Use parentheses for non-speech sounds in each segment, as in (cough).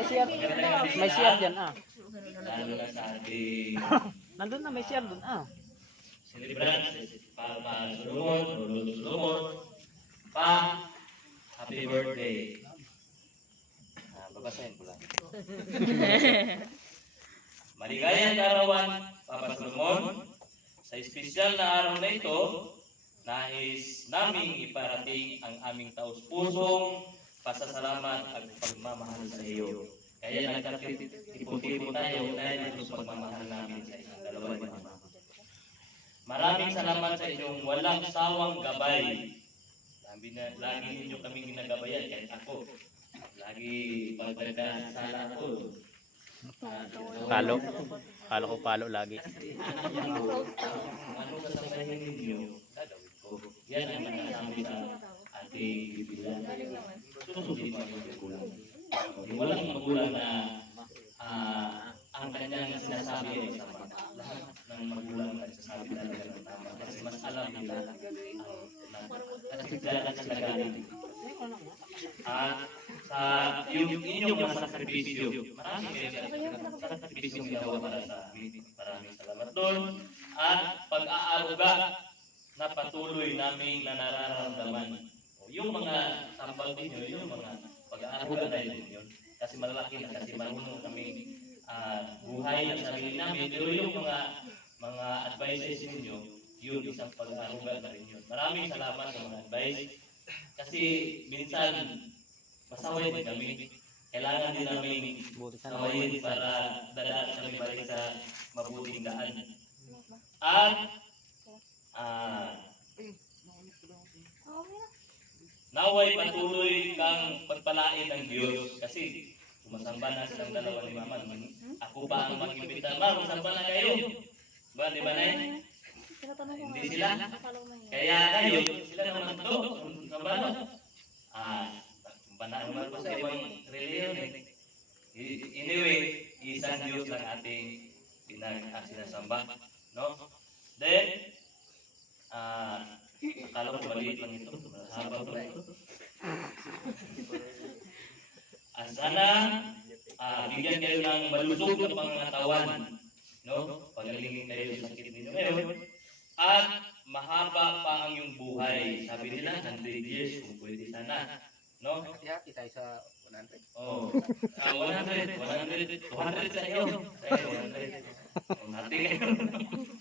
may CR. May CR dyan, ah. (laughs) Nandun na, may CR dun, ah. celebrant, Papa Solomon, Lolo Solomon, Pa, happy birthday. Ah, babasahin ko lang. Maligayang karawan, Papa Solomon. Sa espesyal na araw na ito, nais naming iparating ang aming taus-pusong pasasalamat at pagmamahal sa iyo. Kaya nagkatipo-tipo tayo dahil ito sa pagmamahal namin sa inyong dalawa ni Mama. Maraming salamat sa inyong walang sawang gabay. Lagi, na, lagi ninyo kaming ginagabayan kahit ako. Lagi pagdadasala ako. Ah, Palo. Palo ko palo lagi. ano sasabihin ninyo, gagawin ko. Yan ang nakasabi sa ating Biblia. Yung walang magulang na ah, ang kanyang sinasabi ay masama. Lahat ng magulang ay sasabi talaga ng tama. Kasi mas alam nila ang kasigdaran at kalagayan. At sa yung inyong mga sakripisyo, marami kayo sa sakripisyo ginawa para sa amin. Maraming salamat doon. At pag-aaruga na patuloy namin na nararamdaman. O, yung mga tambal ninyo, yung mga pag-aaruga na yun. Kasi malaki na kasi marunong kami ah, buhay ng sarili namin. Pero yung mga mga advices ninyo, yun isang pag-aaruga na rin yun. Maraming salamat sa mga advice. Kasi minsan, masaway din kami. Kailangan din namin sawayin para dadaan kami balik sa mabuting daan. At ah naway patuloy kang pagpalain ng Diyos kasi sumasamba na silang dalawa ni Mama. Ako pa ang mag-imbita. Ma, masamba na kayo. Ba, di ba na Hindi sila. Kaya kayo, sila naman to. Samba na. Ah, panahon pa sa ibang reliyon eh. Anyway, isang Diyos lang ating pinag-sinasamba. No? Then, akala ko maliit lang ito. Mahaba pa ito. Ah, sana, ah, bigyan kayo ng malusog na pangangatawan. No? Pagalingin kayo sa sakit ninyo ngayon. At mahaba pa ang iyong buhay. Sabi nila, 100 years kung pwede sana. No? Hati tayo sa 100. Oh, ah, 100, 100, 200 sa iyo. Eh, 100. Oh, natin ngayon.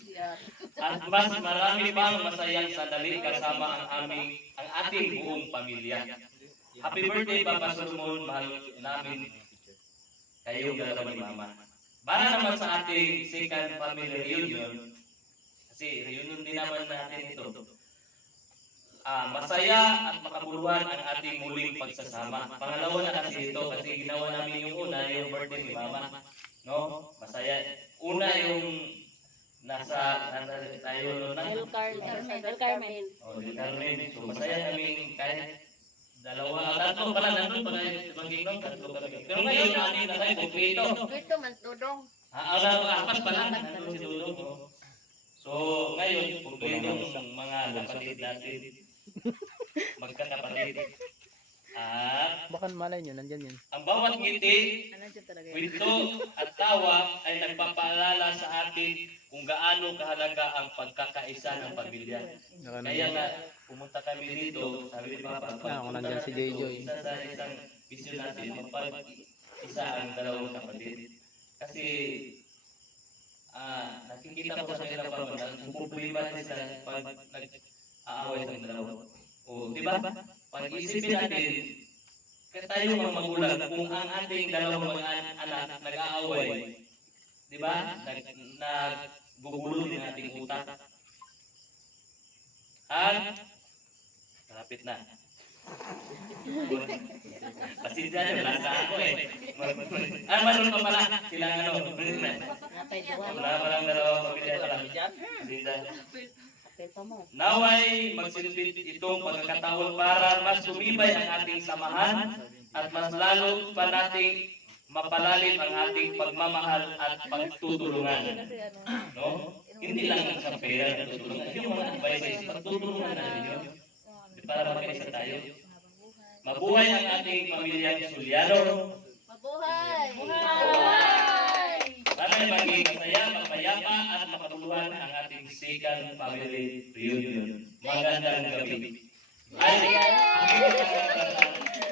At mas marami pang masayang sandali kasama ang aming, ang ating buong pamilya. Happy birthday, Papa Solomon. Mahal namin kayong dalawa ni Mama. Para naman sa ating second family reunion, kasi reunion din naman natin ito. Ah, masaya at makabuluhan ang ating muling pagsasama. Pangalawa na kasi ito kasi ginawa namin yung una, yung birthday ni Mama. No? Masaya. Una yung nasa, nasa tayo no, na, El Carmen. El Carmen. oh, di Carmen. So masaya kami kahit dalawa, tatlo pala nandun pala yung magiging tatlo kami. Pero ngayon namin na tayo kumplito. Ito man tudong. Ah, araw, apat pala nandun si Dudong. oh. So ngayon, kumplito yung mga kapatid natin. (laughs) Magkakapatid. At Baka malay nyo, nandyan yun. ang bawat ngiti, Ano siya talaga? kwento at tawa ay nagpapaalala sa atin kung gaano kahalaga ang pagkakaisa ng pamilya. Baka Kaya nandyan. nga, pumunta kami dito, sabi ni Papa, Ah, kung nandyan si dito, isa sa isang vision natin, mapag isa ang dalawang kapatid. Kasi, ah, nakikita ko sa kanila pa, nagpupuliban din sila pag nag-aaway ng dalawa. O, di ba? Pag isipin natin, kaya tayo mga magulang, kung ang ating dalawang mga anak nag-aaway, di ba? Nag, naggugulo din ating utak. At, malapit na. Pasensya nyo, nasa ako eh. Ah, meron pa pala silang ano. Wala pa lang dalawang pamilya pala. Pasensya. Naway magsilbit itong pagkakataon para mas sumibay ang ating samahan at mas lalo pa nating mapalalim ang ating pagmamahal at pagtutulungan. No? Hindi lang sa pera na tutulungan. Yung mga advices, pagtutulungan na rin yun. Para magkaisa tayo. Mabuhay ang ating pamilyang Sulyano. Mabuhay! Ay maging masaya, mapayapa at makatuluhan ang ating second family reunion. Magandang gabi. Ay,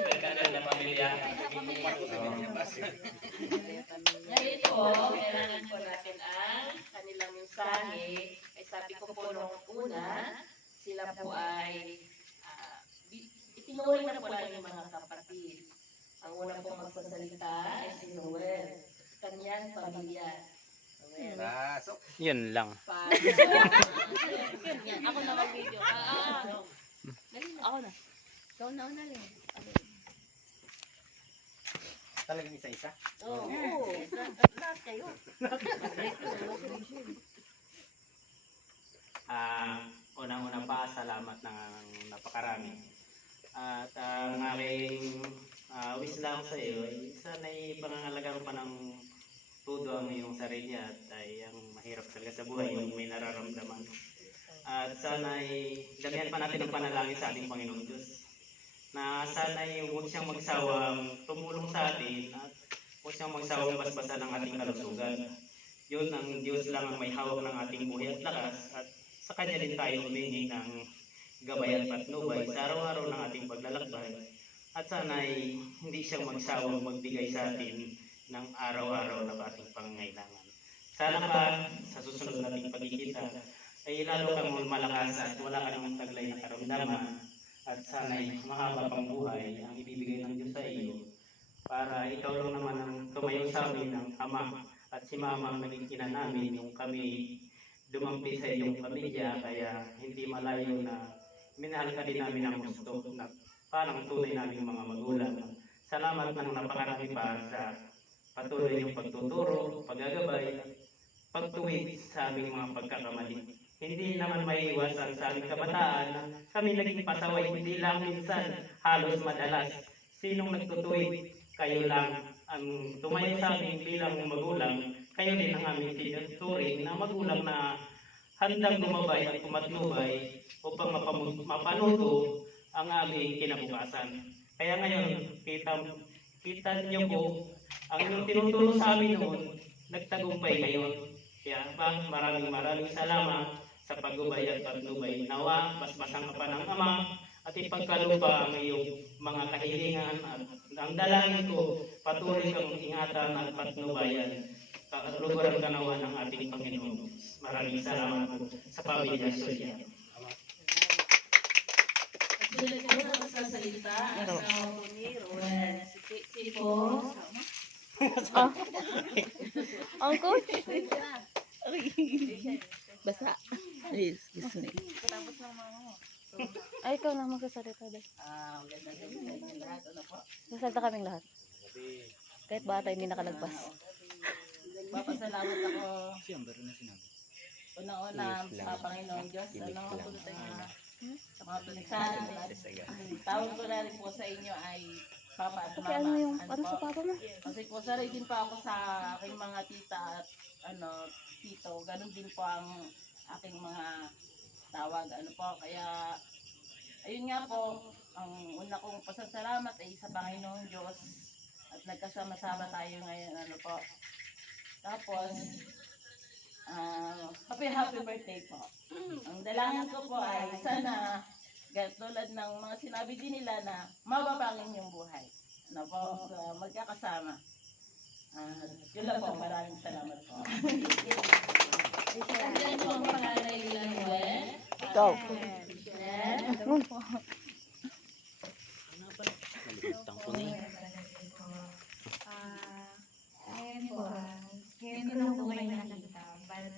magandang na pamilya. Ngayon po, kailangan po natin ang kanilang mensahe. Ay sabi ko po nung una, sila po ay uh, itinuloy na po lang yung mga kapatid. Ang una pong magsasalita ay si Noel, kanyang pamilya. Noel. Pasok. Yun lang. Ako na mag-video. Ah, ah. Ako na. Ikaw na una rin. Talagang isa-isa. Oo. Lahat kayo. Ah, unang-una pa, salamat ng napakarami. At ang aking ah, wish lang sa iyo ay sana'y pangangalagaan pa ng todo ang iyong sarili at ay ang mahirap talaga sa buhay yung may nararamdaman. At sana'y damihan pa natin ang panalangin sa ating Panginoon Diyos na sana'y huwag siyang magsawang tumulong sa atin at huwag siyang magsawang basbasan ang ating kalusugan. Yun ang Diyos lang ang may hawak ng ating buhay at lakas at sa Kanya din tayo humingi ng gabay at patnubay sa araw-araw ng ating paglalakbay. At sana'y hindi siyang magsawang magbigay sa atin ng araw-araw na. Sana pa sa susunod nating pagkikita ay lalo kang malakas at wala ka namang taglay na karamdaman at sana'y mahaba pang buhay ang ibibigay ng Diyos sa iyo para ikaw lang naman ang tumayo sa amin ng Ama at si Mama ang naging ina namin nung kami dumampi sa iyong pamilya kaya hindi malayo na minahal ka din namin ang gusto na parang tunay naming mga magulang. Salamat ng napakarami pa sa patuloy niyong pagtuturo, paggagabay, pagtuwid sa aming mga pagkakamali. Hindi naman may iwasan sa aming kabataan kami naging pasaway, hindi lang minsan, halos madalas. Sinong nagtutuwid? Kayo lang ang tumayo sa amin bilang magulang, kayo din ang aming tinuturing na magulang na handang gumabay at kumatnubay upang mapanuto ang aming kinabukasan. Kaya ngayon, kita, kita niyo po, ang tinuturo sa amin noon, nagtagumpay ngayon. Kaya ba, maraming maraming salamat sa paggubay at patnubay. Nawa, basbasang ka pa ng Ama, at ipagkalupa ang iyong mga kahilingan at ang dalangin ko, patuloy kang ingatan at patnubayan at lugar ang ganawa ng ating Panginoon. Maraming salamat po sa pamilya Solia. Sulit ko na magsasalita. Asawa ko ni Roel. Si si po. Uncle? Basa. Ay, excuse me. Ay, ikaw na magsasalita dahil. Ah, maganda sa inyo lahat. Ano po? Sasalita kaming lahat. Kahit bata hindi nakalagpas. Papasalamat ako. Una-una sa Panginoong Diyos. Ano, sa mga pinsan. Ang Tawag ko na rin po sa inyo ay Papa at Kasi Mama. ano yung, Ano ano sa papa mo? Kasi po sarili din pa ako sa aking mga tita at ano, tito. Ganon din po ang aking mga tawag. Ano po, kaya ayun nga po, ang una kong pasasalamat ay sa Panginoong Diyos at nagkasama-sama tayo ngayon. Ano po. Tapos, ah, happy happy birthday po. Ang dalangin ko po ay sana tulad ng mga sinabi din nila na mababangin yung buhay. Ano po, uh, magkakasama. Ah, yun lang po, maraming salamat po. Yan po ang pangalan nila Noel. Ikaw. Jen. Naliputang ko ni. Ah, ngayon po, ah, ngayon ko lang po kayo nakita, but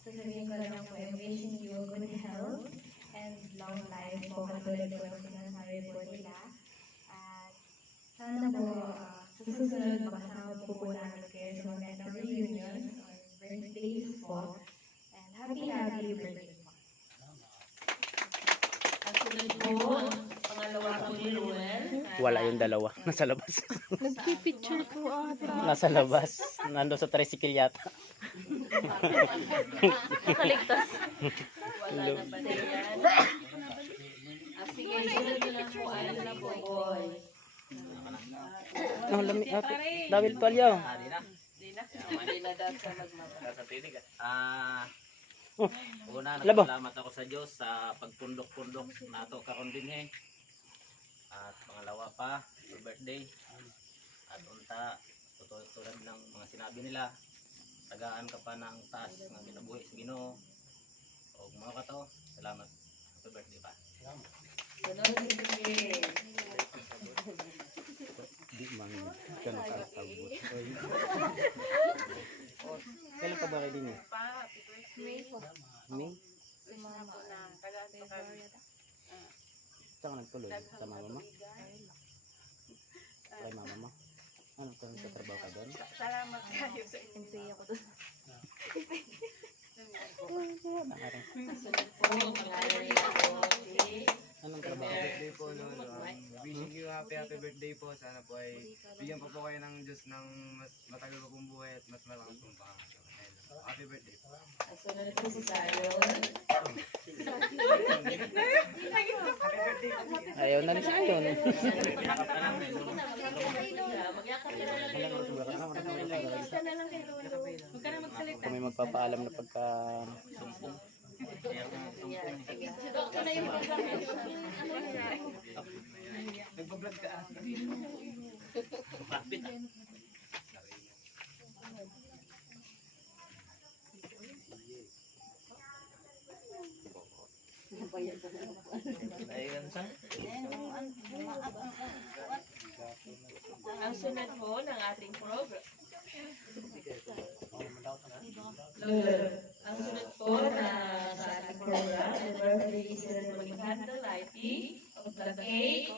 sasabihin ko lang po, I'm wishing you good health and long life po katulad po ng sinasabi po nila. At sana po, ah, susunod, makasama po po namin kayo sa mga ganitong reunions or birthdays po. And happy, happy birthday po. Ang sunod po, ang pangalawa po ni Noel. Wala yung dalawa. (laughs) Nasa labas. Nagpipicture po ata. Nasa labas. Nando sa tricycle yata. Nakaligtas. (laughs) Wala na ba yan? Ah, sige, sunod na lang po ay na po, boy. Ang lami ate. Dawil palya. Adi na. Di na. Manila daw siya magmama. Sa tinig ah. una, Labo. nagpasalamat ako sa Diyos sa pagpundok-pundok nato karon din eh. At pangalawa pa, sa birthday. At unta, totoo tulad ng mga sinabi nila, tagaan ka pa ng taas ng ginabuhi sa Ginoo. O mga kato, salamat. Happy birthday pa. Sunod si Sige. Di man ka nakasabot. Kailan pa ba kayo din eh? May po. May? Si mama. Favorite. Saan ka nagtuloy? Sa mama mo? Kay mama mo? Ano ka nagtatrabaho ka doon? Salamat kayo sa inyo. Nagpay ako doon. Nakarang. Sunod po, pangalan niya po si Anong trabaho? birthday po, Lolo. Um, wishing you happy, happy birthday po. Sana po ay bigyan pa po kayo ng Diyos ng mas matagal pa pong buhay at mas malakas pong pangalan. Happy birthday po. Ang sunod po si Sayon. Ayaw na kayo, Lolo. Huwag ka na magsalita. Kami magpapaalam na pagka... Sumpong. Nagpa-vlog ka. Kapit. Ayun sa. Ang sunod po ng ating program. Ang sunod po na sa ating program, the birthday ceremony candlelighting of the cake.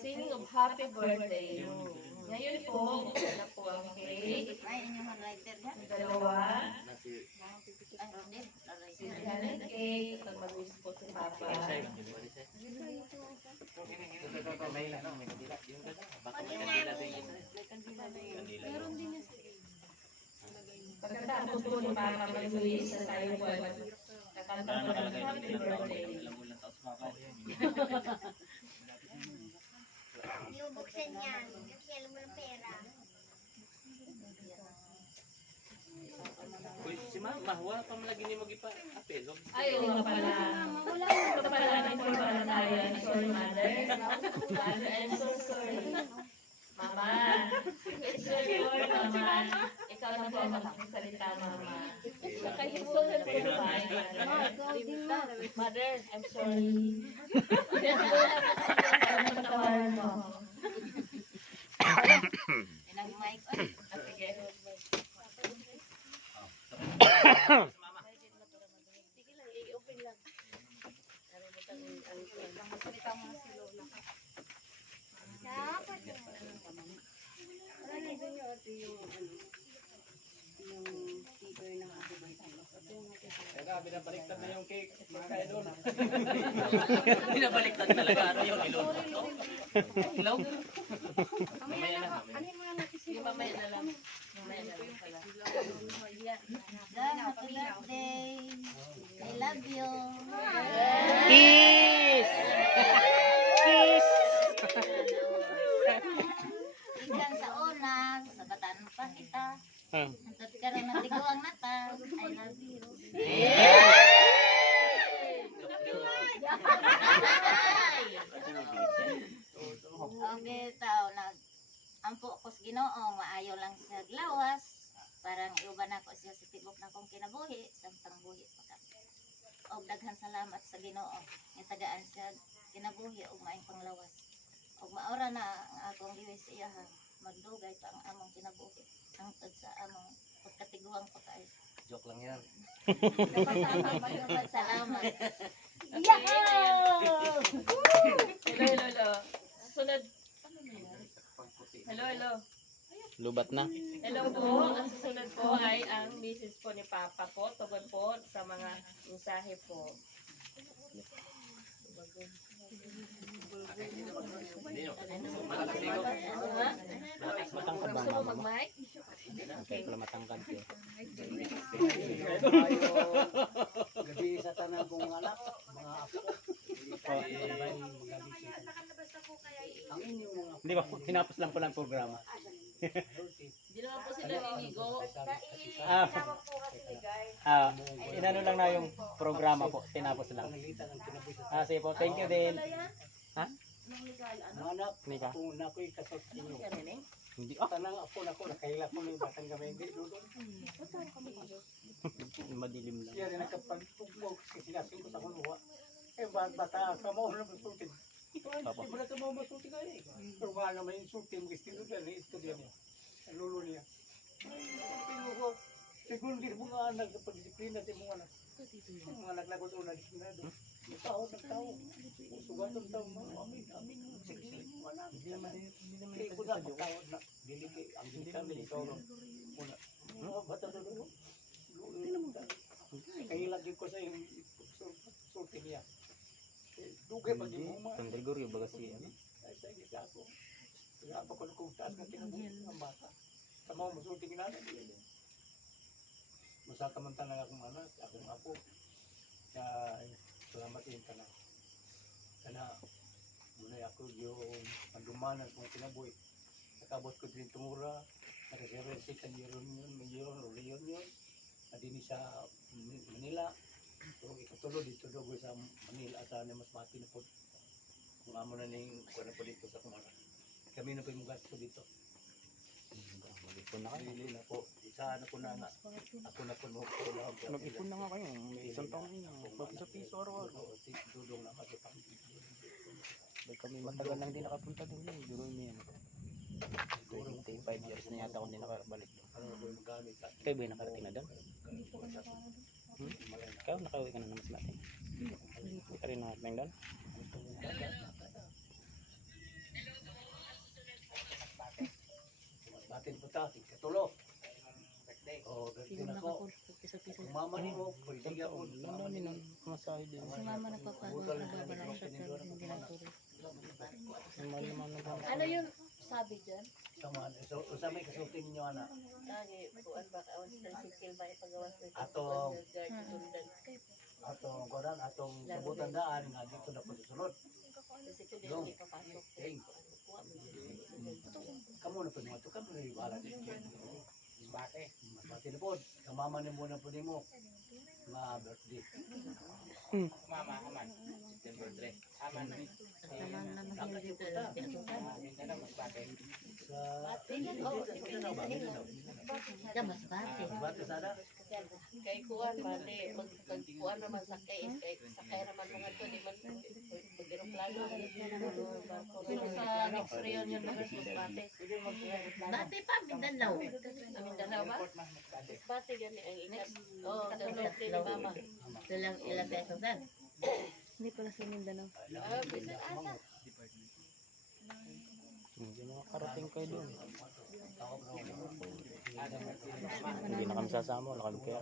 Singing of happy birthday. Ngayon po, na po ang cake. Ang dalawa, si Helen cake, at mag-wish po si Papa. Pagkatapos po ni Papa mag-wish na tayo po. Ay kakanta po ng happy birthday. Yung buksan yan. Siyelo mo ng pera. Uy, si Mama, wala pa malagi ni mag-ipa-apel. Ay, oo nga pala. Ito pala ang information tayo ni Sorry Mother. I'm so sorry. Mama, it's your turn, Mama. Ikaw na po ang magsasalita, Mama. Yung sunod po ba? Mother, I'm sorry. Ano patawaran mo? Ah, sige. Dapat. Teka, binabaliktad na yung cake. Kaya doon. (laughs) Binabaliktad talaga. Ano yung ilong mo? Ilaw? E na ang akong giwis sa iyaha, magdugay pa ang among kinabuhi. Hangtod sa among pagkatiguang pa kay. Joke lang yan. Salamat. Hello, hello, hello. Sunod. Hello, hello. Lubat na. Hello po. Ang susunod po ay ang misis po ni Papa po. Tugon po sa mga mensahe po. Ha? Matangkad ba Gusto mo ang? Okay, pala matangkad. Gabi sa tanan kong anak, mga apo. Ang Hindi ko, tinapos lang ko lang programa. Hindi naman po sila liligo. Ah, ah, inano lang na yung programa po, tinapos lang. Ah, sige po, thank you din. Ha? Mga anak, Nika? kung nako'y kasot inyo. Hindi, ah, Tanang ako na ko, nakahila ko na yung batang gamay. Hindi, dudong. madilim lang. Siya rin nakapagtugmog kasi sinasing ko sa kuluwa. Eh, ba- bata, kamo na masultin. Papa. Hindi mo na kamo masultin ka eh. Pero nga naman yung sultin mo, estilo niya, ni estudyo niya. Ang lulo niya. Ay, tingin ko, siguro din mo nga anak, pagdisiplina mo nga anak. Yung mga naglagos una, disiplinado. Tao, nagtao. Usugan ng tao, mga amin, amin, sige, anak. Hindi naman, hindi ko na pagtawad na, dili kay, ang hindi kami, ikaw ron. Una, mga bata na doon. Kaya lagi ko sa yung sulti niya. Eh, Dugay pag Hindi, yung uma. San Gregorio baga si ano? Ay, sa isa ako. Kaya pa ko kung taas na kinabuhi ng bata. Tama mo, masulti ka na. Masaka man tanang akong anak, akong apo. Kaya, salamat yun ka na. Kana, muna ako yung pandumanan kong kinabuhi. Nakabot ko din tumura. Nakaseresi kan yun yun, yun yun. Adini sa Manila. So, ikatulo dito daw sa Manila sa mas mati na po. Kung amo na ning kuha na po dito sa kumara. Kami na po yung gasto dito. Mag-ipon na kayo. Dili na po. Isa na po na nga. Ako na po mo po lang. po. Mag-ipon na nga kayo. May isang taon na yun. Pag isa piso araw-araw. Dudong na kasi pang kami matagal lang din nakapunta doon. eh. Duro yan. 25 years na yata ako hindi nakabalik doon. ano po Kayo ba yung nakarating na doon? Hmm? Ikaw, nakauwi ka na naman sa natin. Hindi ka rin nakarating doon? batin po ta. Katulo. Oh, ganti na ko. Kung mama ni mo, pwede ka po. Ang dami nang kumasahe din. Si mama nagpapagawa ng babalak siya pero hindi na. Ano yung sabi dyan? Sama, so, so, sa may kasulti ninyo, anak. Lagi, kuan ba ka on tricycle ba ipagawas na Atong, atong, koran, atong sabutan daan, nga dito na po susunod. Ipapasok. Ting. Kuha mo. Kamu na po mga to, kamu na yung bala. Bate. Bate na po. Kamama na muna po ni mo. Nga birthday. Mama, aman. September 3. Aman. Mindanao, mas bate. Mindanao? Mindanao. Mas bate. Bate sana? Kay kuan ba di mag kuan naman sa kay kay sakay naman mga to di man mag-eroplano. Pero sa next reunion na sa bate. Bate pa, Mindanao. Amin dalaw ba? Mas bate gani ang ikas. Oh, katulog ni mama. Ito lang ilang pesos dan. Hindi pala sa Mindanao. Ah, bisan asa. Hindi makakarating kayo doon. Hindi na kami sasama, wala kami kaya.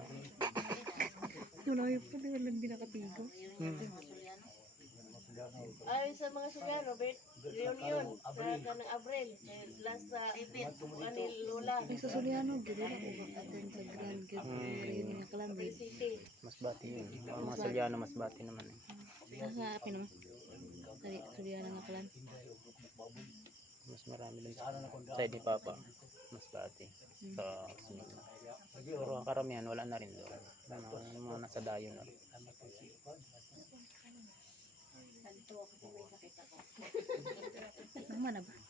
Tuloy pa, di wala hindi nakatigo. Ay sa mga sugan Robert reunion sa kanang Abril eh, last sa ani Lola Ay, sa Suliano, gili na ko attend sa Grand Gate Reunion ng Kalambi. City. Mas bati yun. Mga Suliano, mas bati naman eh. Nasa naman. Sa Suliano ng Kalam. Mas marami dun sa side ni Papa. Mas bati. Sa Pero ang karamihan, wala na rin doon. Yung mga nasa dayo na rin. Naman na ba?